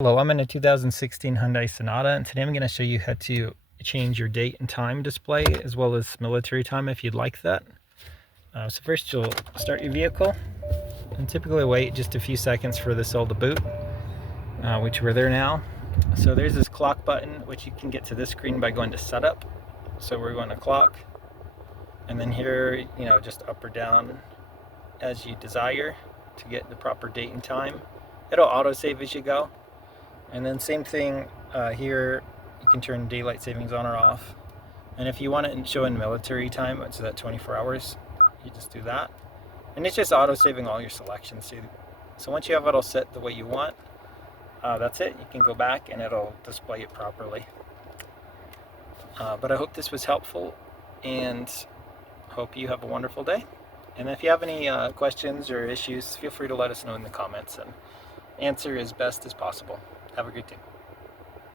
Hello, I'm in a 2016 Hyundai Sonata, and today I'm going to show you how to change your date and time display as well as military time if you'd like that. So first you'll start your vehicle and typically wait just a few seconds for this all to boot, which we're there now. So there's this clock button, which you can get to this screen by going to setup. So we're going to clock, and then here, just up or down as you desire to get the proper date and time. It'll autosave as you go. And then same thing here, you can turn daylight savings on or off. And if you want it to show in military time, so that 24 hours, you just do that. And it's just auto saving all your selections. So once you have it all set the way you want, that's it. You can go back and it'll display it properly. But I hope this was helpful and hope you have a wonderful day. And if you have any questions or issues, feel free to let us know in the comments and answer as best as possible. Have a great day.